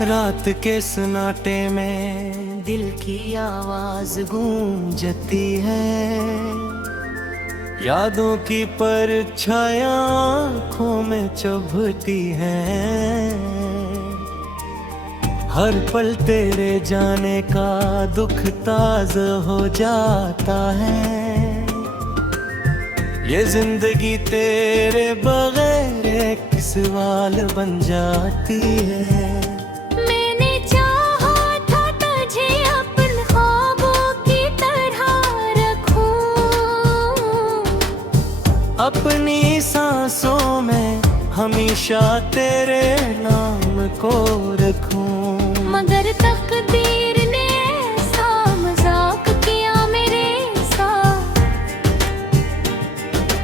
रात के सन्नाटे में दिल की आवाज गूंजती है, यादों की परछाया आँखों में चुभती है। हर पल तेरे जाने का दुख ताज़ा हो जाता है। ये जिंदगी तेरे बगैर एक सवाल बन जाती है। मैंने चाहा था तुझे अपने ख्वाबों की तरह रखूं, अपनी सांसों में हमेशा तेरे नाम को रखूं। मगर तकदीर ने ऐसा मजाक किया मेरे साथ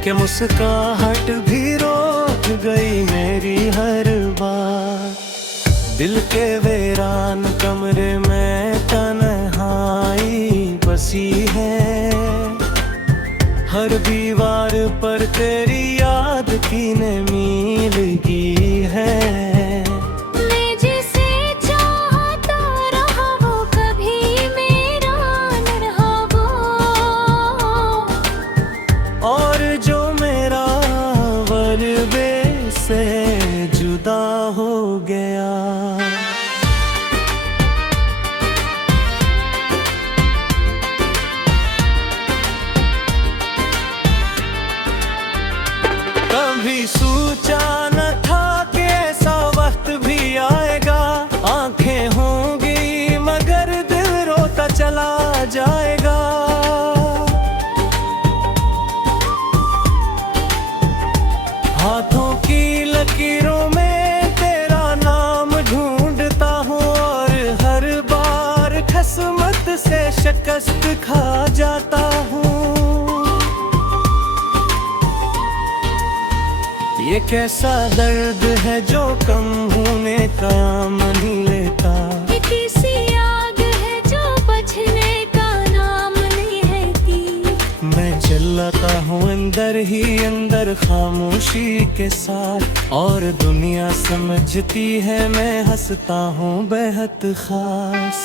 कि मुस्कुराहट भी रोक गई मेरी हर बात। दिल के वीरान कमरे में तन्हाई बसी है, हर दीवार पर तेरी याद की नमी लगी है। मैं जिसे चाहता रहा वो कभी मेरा न रहा वो, और जो मेरा वलबे से जुदा हो गया। कभी सोचा न था कि ऐसा वक्त भी आएगा। आंखें होंगी मगर दिल रोता चला जाएगा। हाथों की लकीरों में तेरा नाम ढूंढता हूँ, और हर बार किस्मत से शिकस्त खा जाता हूँ। ये कैसा दर्द है जो कम होने का नाम नहीं लेता। ये कैसी आग है जो बुझने का नाम नहीं लेती। मैं चिल्लाता हूँ अंदर ही अंदर खामोशी के साथ, और दुनिया समझती है मैं हंसता हूँ बेहद खास।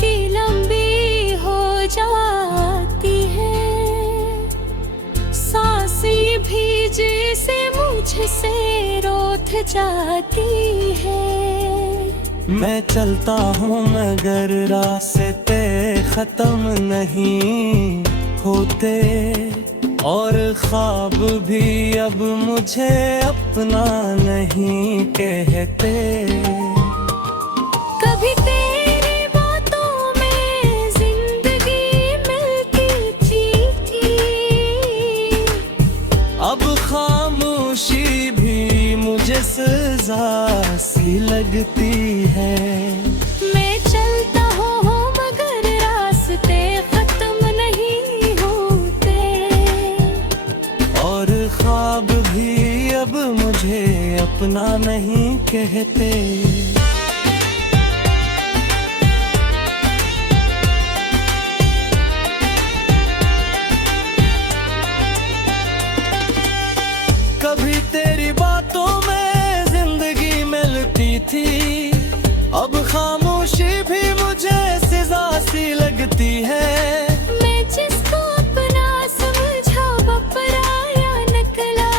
की लंबी हो जाती है, सांसें भी जैसे मुझसे रोथ जाती है। मैं चलता हूँ मगर रास्ते खत्म नहीं होते, और ख्वाब भी अब मुझे अपना नहीं कहते। कभी तेरी बातों में जिंदगी मिलती थी, अब खामोशी भी मुझे सजा सी लगती है। मैं चलता हूँ मगर रास्ते खत्म नहीं होते, और ख्वाब भी अब मुझे अपना नहीं कहते। कभी तेरी बातों में जिंदगी मिलती थी, अब खामोशी भी मुझे सजा सी लगती है। मैं जिसको अपना समझा वो पराया निकला,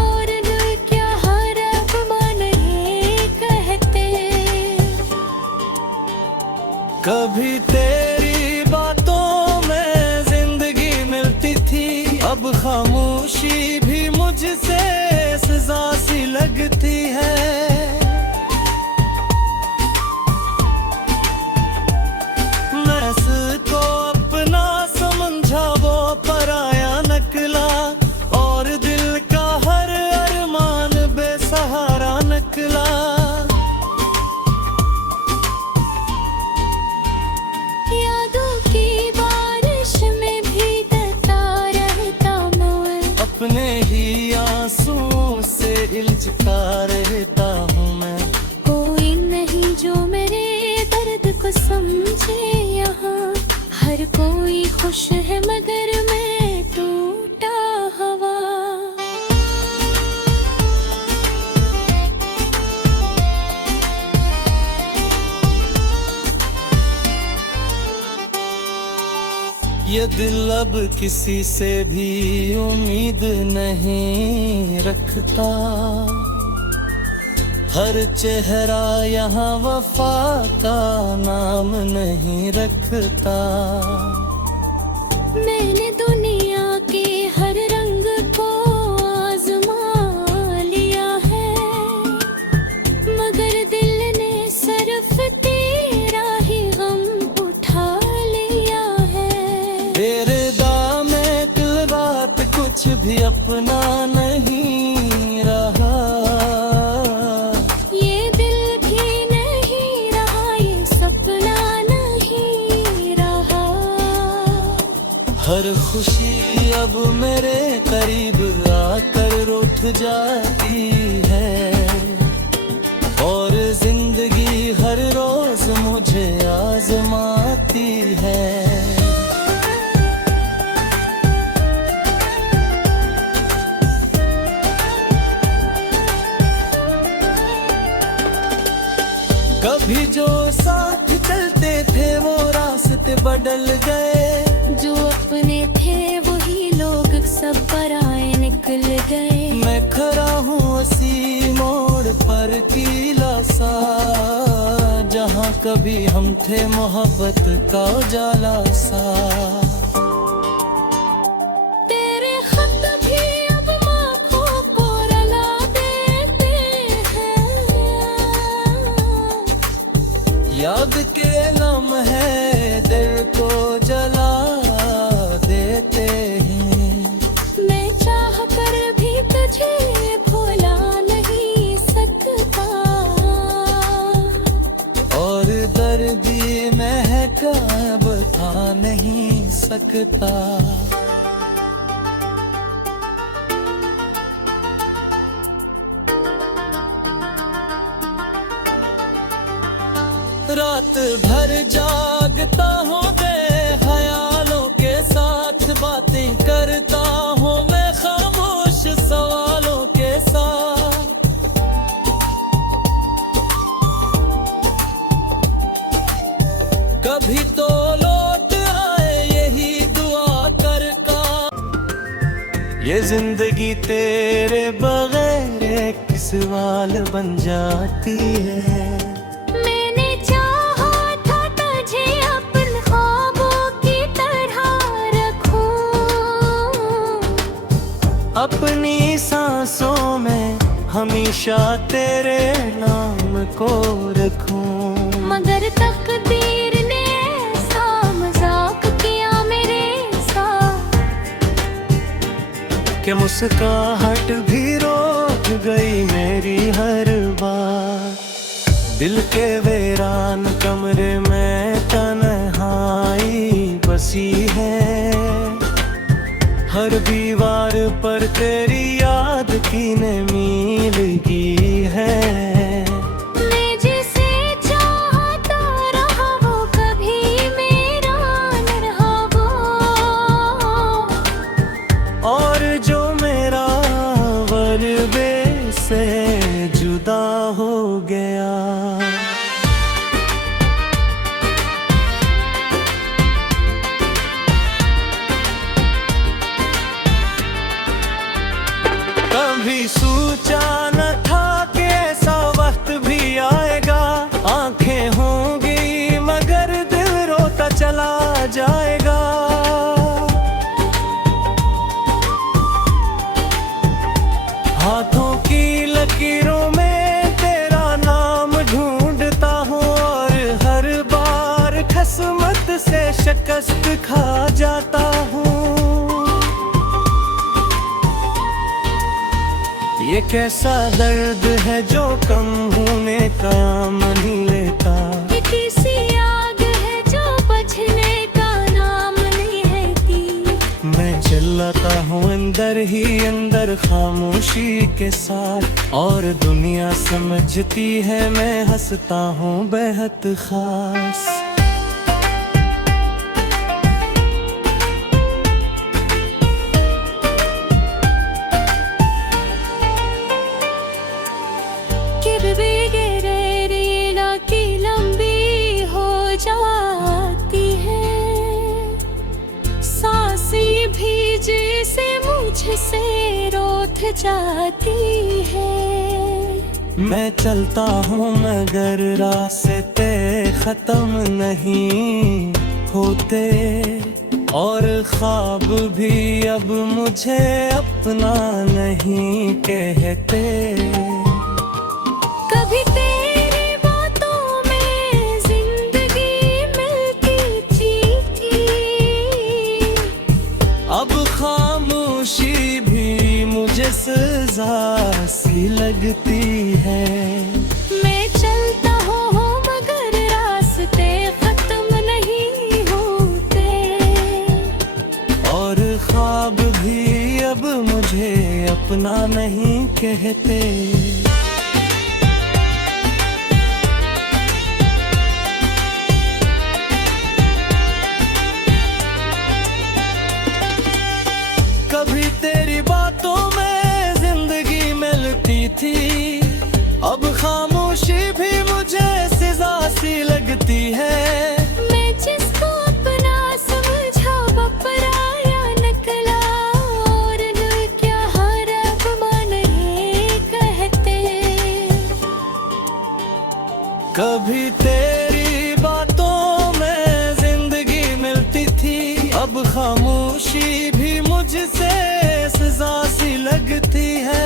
और दिल क्या हर अपमान ये कहते। कभी तेरी बातों में जिंदगी मिलती थी, अब खामोशी भी मुझसे सजा सी लगती है। मैं इसको अपना समझा वो पराया निकला, और दिल का हर अरमान बेसहारा निकला। यादों की बारिश में भीगता रहता मैं, अपने ही आंसुओं से इल्झता रहता हूँ मैं। कोई नहीं जो मेरे दर्द को समझे यहाँ, हर कोई खुश है मगर मैं टूटा हवा। ये दिल अब किसी से भी उम्मीद नहीं रखता, हर चेहरा यहाँ वफा का नाम नहीं रखता। मैंने दुनिया के हर रंग को आजमा लिया है, मगर दिल ने सिर्फ तेरा ही गम उठा लिया है। तेरे दाम में दिल बात कुछ भी अपना नहीं रहा, ये दिल भी नहीं रहा, ये सपना नहीं रहा। हर खुशी अब मेरे करीब आकर उठ जाती है, और जिंदगी हर रोज मुझे आजमाती है। कभी जो साथ चलते थे वो रास्ते बदल गए, जो अपने थे वही लोग सब पराए निकल गए। मैं खड़ा हूँ उसी मोड़ पर कीला सा, जहाँ कभी हम थे मोहब्बत का उजाला सा। तेरे खत भी अब आँखों को रुला देते हैं, याद के लम्हे दिल को जला देते हैं। मैं चाह कर भी तुझे भुला नहीं सकता, और दर्द महका बता नहीं सकता। रात भर जागता हूँ ख्यालों के साथ, बातें करता हूँ मैं खामोश सवालों के साथ। कभी तो लौट आए यही दुआ कर का, ये जिंदगी तेरे बगैर एक सवाल बन जाती है। अपनी सांसों में हमेशा तेरे नाम को रखूं, मगर तकदीर ने ऐसा मजाक किया मेरे साथ कि मुस्कुराहट भी रोक गई मेरी हर बार। दिल के वीरान कमरे में तन्हाई बसी है, हर दीवार पर तेरी याद की मीलगी है। मैं जिसे चाहता रहा वो कभी मेरा न रहा वो, और जो मेरा वरबे से जुदा हो गया। कभी सोचा न था कि ऐसा वक्त भी आएगा, आंखें होंगी मगर दिल रोता चला जाएगा। हाथों की लकीरों में तेरा नाम ढूंढता हूँ, और हर बार किस्मत से शिकस्त खा जाता हूँ। ये कैसा दर्द है जो कम होने का नाम नहीं लेता, ये कैसी आग है जो बुझने का नाम नहीं लेती। मैं चिल्लाता हूँ अंदर ही अंदर खामोशी के साथ, और दुनिया समझती है मैं हंसता हूँ बेहद खास। से रोठ जाती है। मैं चलता हूँ मगर रास्ते खत्म नहीं होते, और ख्वाब भी अब मुझे अपना नहीं कहते। कभी तेरी बातों में जिंदगी मिलती थी, अब खामोशी भी मुझे सजा सी लगती है। मैं चलता हूँ मगर रास्ते खत्म नहीं होते, और ख्वाब भी अब मुझे अपना नहीं कहते। कभी तेरी बातों में जिंदगी मिलती थी, अब खामोशी भी मुझे सजा सी लगती है। मैं जिसको अपना समझा वो पराया निकला, और दिल क्या हर अब नहीं कहते। कभी तेरी बातों में जिंदगी मिलती थी, अब खामोशी भी मुझसे सजा सी लगती है।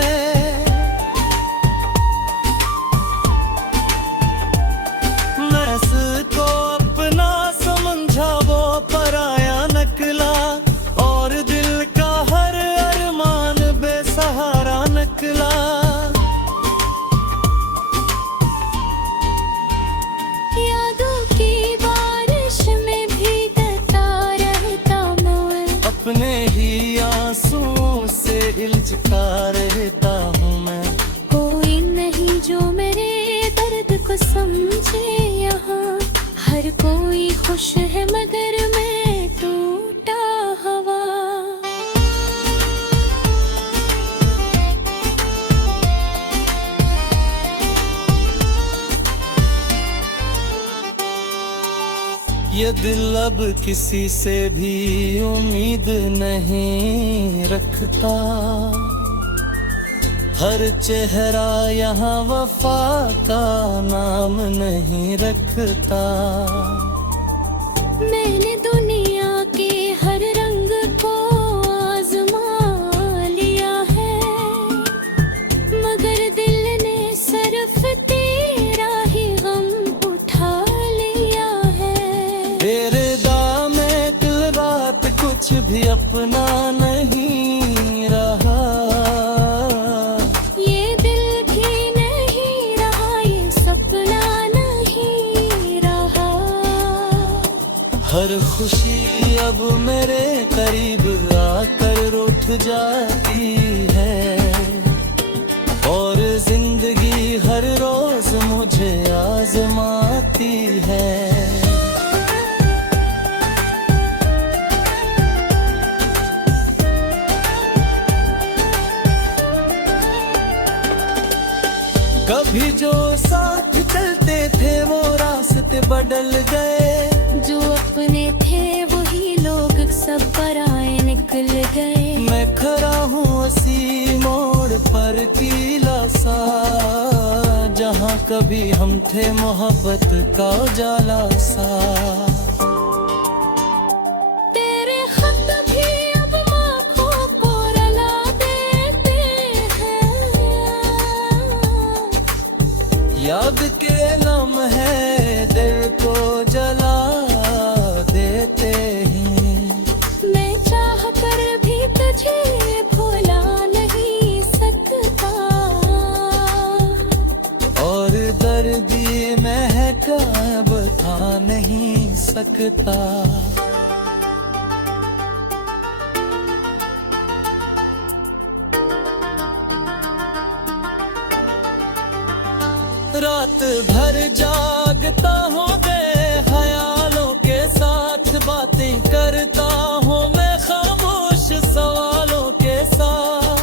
मैं इसको अपना समझा वो पराया निकला, और दिल का हर अरमान बेसहारा निकला। यादों की बारिश में भीगता रहता मैं, अपने ही आंसुओं से इल्झता रहता हूँ मैं। कोई नहीं जो मेरे दर्द को समझे यहाँ, हर कोई खुश है मगर मैं टूटा हवा। ये दिल अब किसी से भी उम्मीद नहीं रखता, हर चेहरा यहाँ वफा का नाम नहीं रखता। मैंने दुनिया के हर रंग को आजमा लिया है, मगर दिल ने सिर्फ तेरा ही गम उठा लिया है। तेरे दाम में दिल रात कुछ भी अपना नहीं रहा, ये दिल भी नहीं रहा, ये सपना नहीं रहा। हर खुशी अब मेरे करीब आकर रूठ जाती है, और जिंदगी हर रोज मुझे आजमाती है। कभी जो साथ चलते थे वो रास्ते बदल गए, जो अपने थे वही लोग सब पराए निकल गए। मैं खड़ा हूँ उसी मोड़ पर कीला सा, जहाँ कभी हम थे मोहब्बत का उजाला सा। तेरे खत भी अब आँखों को रुला देते हैं, याद के लम्हे दिल को जला देते हैं। मैं चाह कर भी तुझे भुला नहीं सकता, और दर्द ये महका बता नहीं सकता। रात भर जागता हूँ ख्यालों के साथ, बातें करता हूँ मैं खामोश सवालों के साथ।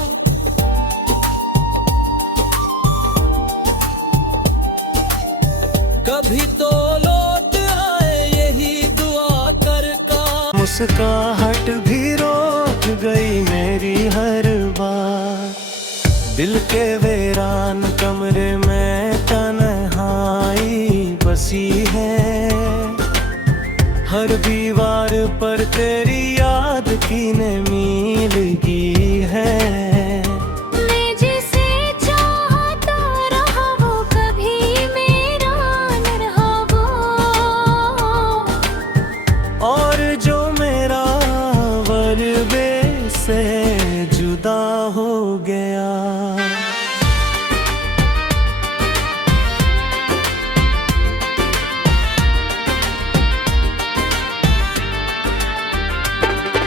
कभी तो लौट आए यही दुआ कर का, मुस्कुराहट भी रोक गई मेरी हर बार। दिल के वीरान कमरे में तन्हाई बसी है, हर दीवार पर तेरी याद की नमी लगी है। मैं जिसे चाहता रहा वो कभी मेरा न रहा वो, और जो मेरा वरबे से जुदा हो गया।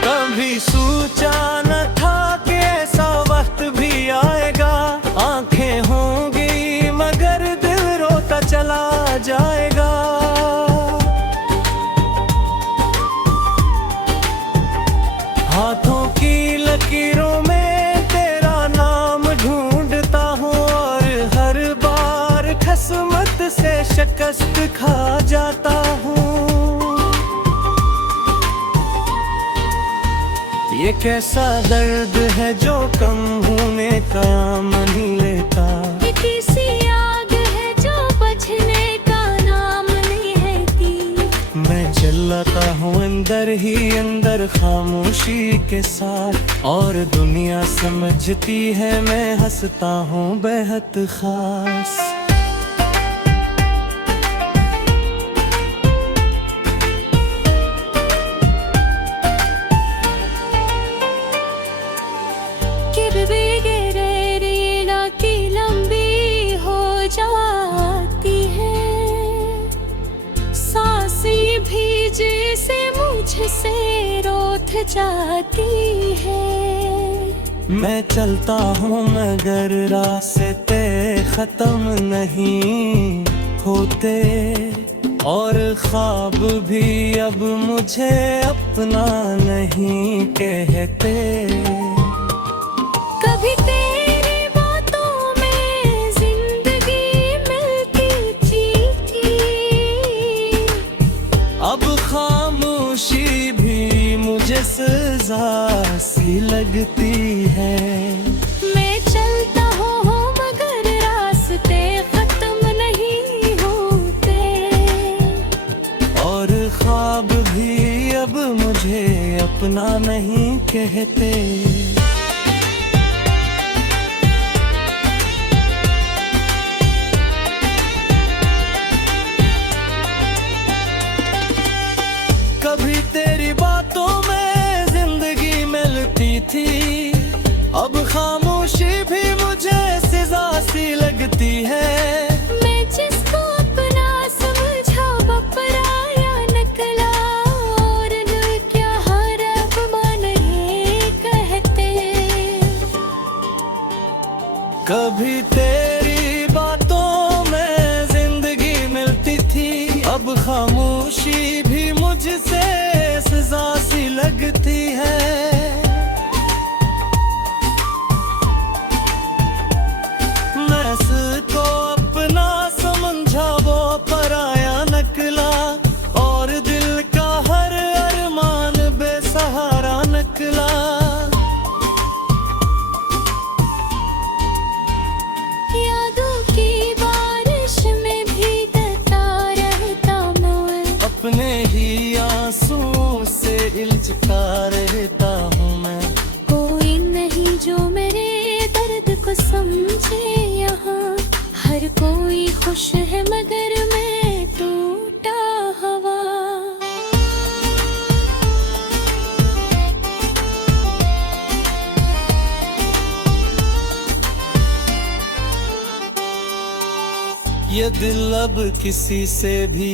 कभी सोचा न था कि ऐसा वक्त भी आएगा, आंखें होंगी मगर दिल रोता चला जाएगा। हाथों की लकीरों में तेरा नाम ढूंढता हूँ, और हर बार किस्मत से शिकस्त खा जाता हूँ। ये कैसा दर्द है जो कम होने का नाम नहीं लेता, ये कैसी आग है जो बुझने का नाम नहीं लेती। मैं चिल्लाता हूँ अंदर ही अंदर खामोशी के साथ, और दुनिया समझती है मैं हंसता हूँ बेहद खास। की लंबी हो जाती है, सांसें भी जैसे मुझसे रोथ जाती है। मैं चलता हूँ मगर रास्ते खत्म नहीं होते, और ख्वाब भी अब मुझे अपना नहीं कहते। कभी तेरी बातों में जिंदगी मिलती थी, अब खामोशी भी मुझे सजा सी लगती है। मैं चलता हूँ मगर रास्ते खत्म नहीं होते, और ख्वाब भी अब मुझे अपना नहीं कहते। कभी तेरी बातों में जिंदगी मिलती थी, अब खामोशी भी मुझे सजा सी लगती है। मैं जिसको अपना समझा वो पराया निकला, और दिल क्या हर अपमान ये कहते। कभी तेरी बातों में जिंदगी मिलती थी, अब खामोशी भी मुझसे सजा सी लगती है। मैं इसको अपना समझा वो पराया निकला, और दिल का हर अरमान बेसहारा निकला। यादों की बारिश में भीगता रहता मैं, अपने ही आंसुओं से इल्झता रहता हूँ मैं। कोई नहीं जो मेरे दर्द को समझे यहाँ, हर कोई खुश है मगर मैं टूटा हवा। ये दिल अब किसी से भी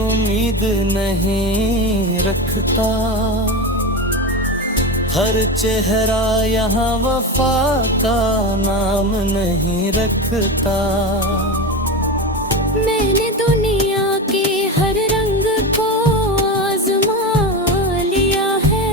उम्मीद नहीं रखता, हर चेहरा यहाँ वफा का नाम नहीं रखता। मैंने दुनिया के हर रंग को आजमा लिया है,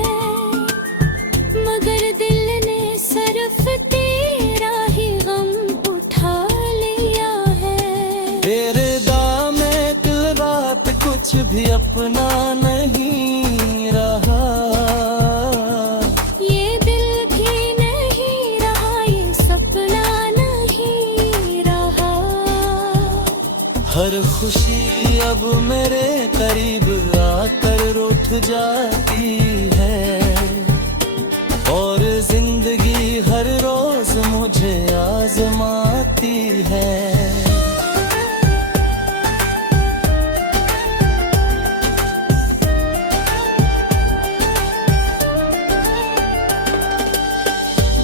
मगर दिल ने सिर्फ तेरा ही गम उठा लिया है। तेरे दाम में दिल रात कुछ भी अपना नहीं रहा, ये हर खुशी अब मेरे करीब आकर रुठ जाती है, और जिंदगी हर रोज मुझे आजमाती है।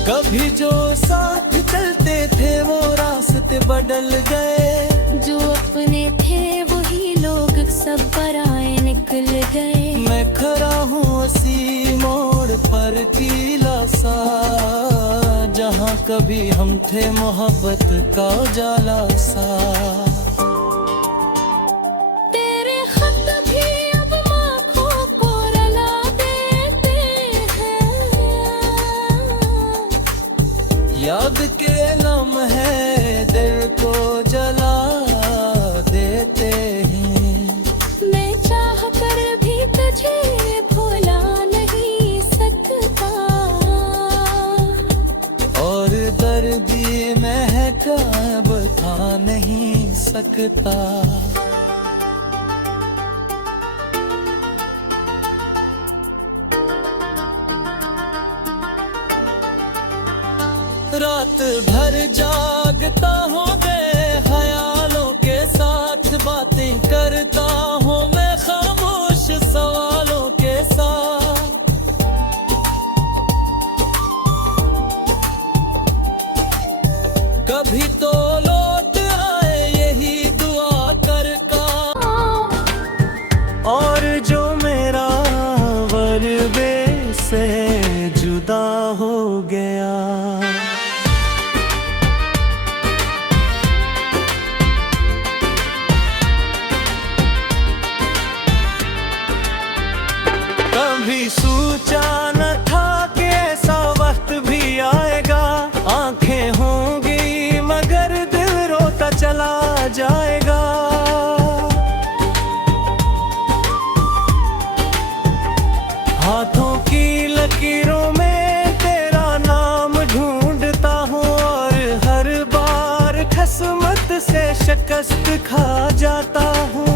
कभी जो साथ चलते थे वो रास्ते बदल गए, जो अपने थे वही लोग सब पराए निकल गए। मैं खड़ा हूँ उसी मोड़ पर कीला सा, जहाँ कभी हम थे मोहब्बत का उजाला सा। तेरे खत भी अब आँखों को रुला देते हैं, याद के लम्हे दिल को जला देते हैं। मैं चाह कर भी तुझे भुला नहीं सकता, और दर्द ये महका बता नहीं सकता। रात भर जागता हूँ ख्यालों के साथ, बातें करता हूँ मैं खामोश सवालों के साथ। कभी तो लौट आए यही दुआ कर का, और जो मेरा वर्बे से जुदा हो गया। कभी सोचा न था कि ऐसा वक्त भी आएगा, आंखें होंगी मगर दिल रोता चला जाएगा। हाथों की लकीरों में तेरा नाम ढूंढता हूँ, और हर बार किस्मत से शिकस्त खा जाता हूँ।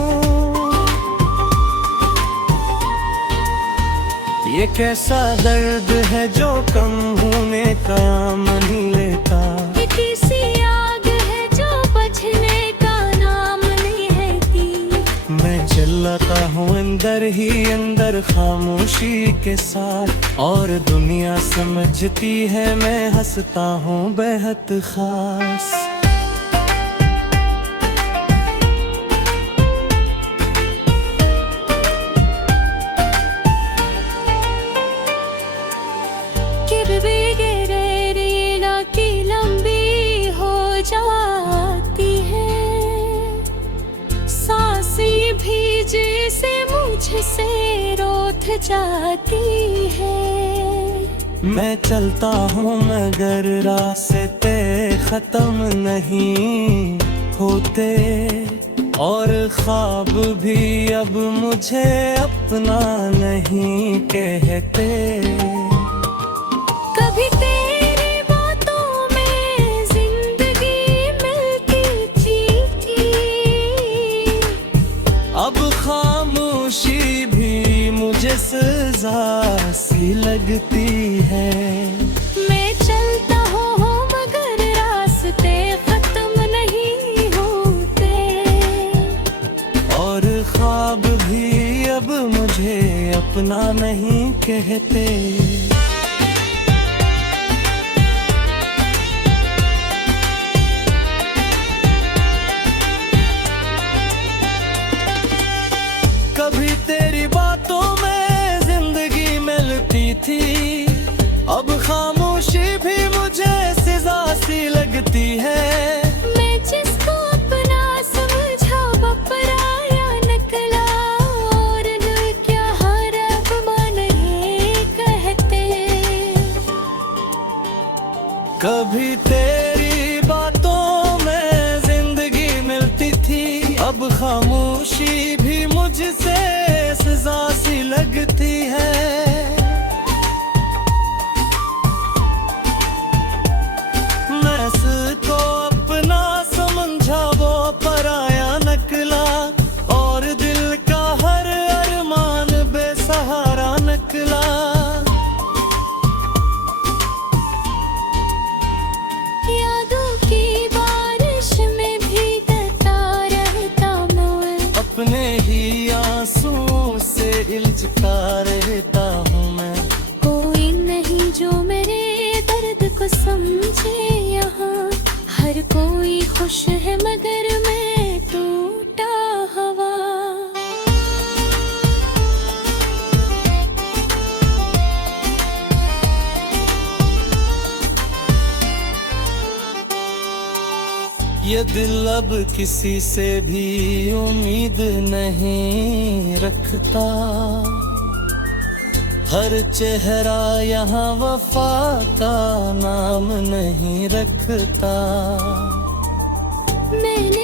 ये कैसा दर्द है जो कम होने का नाम नहीं लेता, ये कैसी आग है जो बुझने का नाम नहीं लेती। मैं चिल्लाता हूँ अंदर ही अंदर खामोशी के साथ, और दुनिया समझती है मैं हंसता हूँ बेहद खास। लंबी हो जाती है, सांसें भी जैसे मुझसे रूठ जाती है। मैं चलता हूँ मगर रास्ते खत्म नहीं होते, और ख्वाब भी अब मुझे अपना नहीं कहते। कभी तेरी बातों में जिंदगी मिलती थी, अब खामोशी भी मुझे सजा सी लगती है। मैं चलता हूँ मगर रास्ते खत्म नहीं होते, और ख्वाब भी अब मुझे अपना नहीं कहते। कभी तेरी बातों में जिंदगी मिलती थी, अब खामोशी भी मुझे सजा सी लगती है। मैं जिसको अपना समझा वो पराया निकला, और दिल क्या हर अपमान ये कहते। कभी तेरी बातों में जिंदगी मिलती थी, अब खामोशी भी मुझसे सजा सी लगती है। मैं इसको अपना समझा वो पराया नकला, ये दिल अब किसी से भी उम्मीद नहीं रखता, हर चेहरा यहाँ वफा का नाम नहीं रखता। मैंने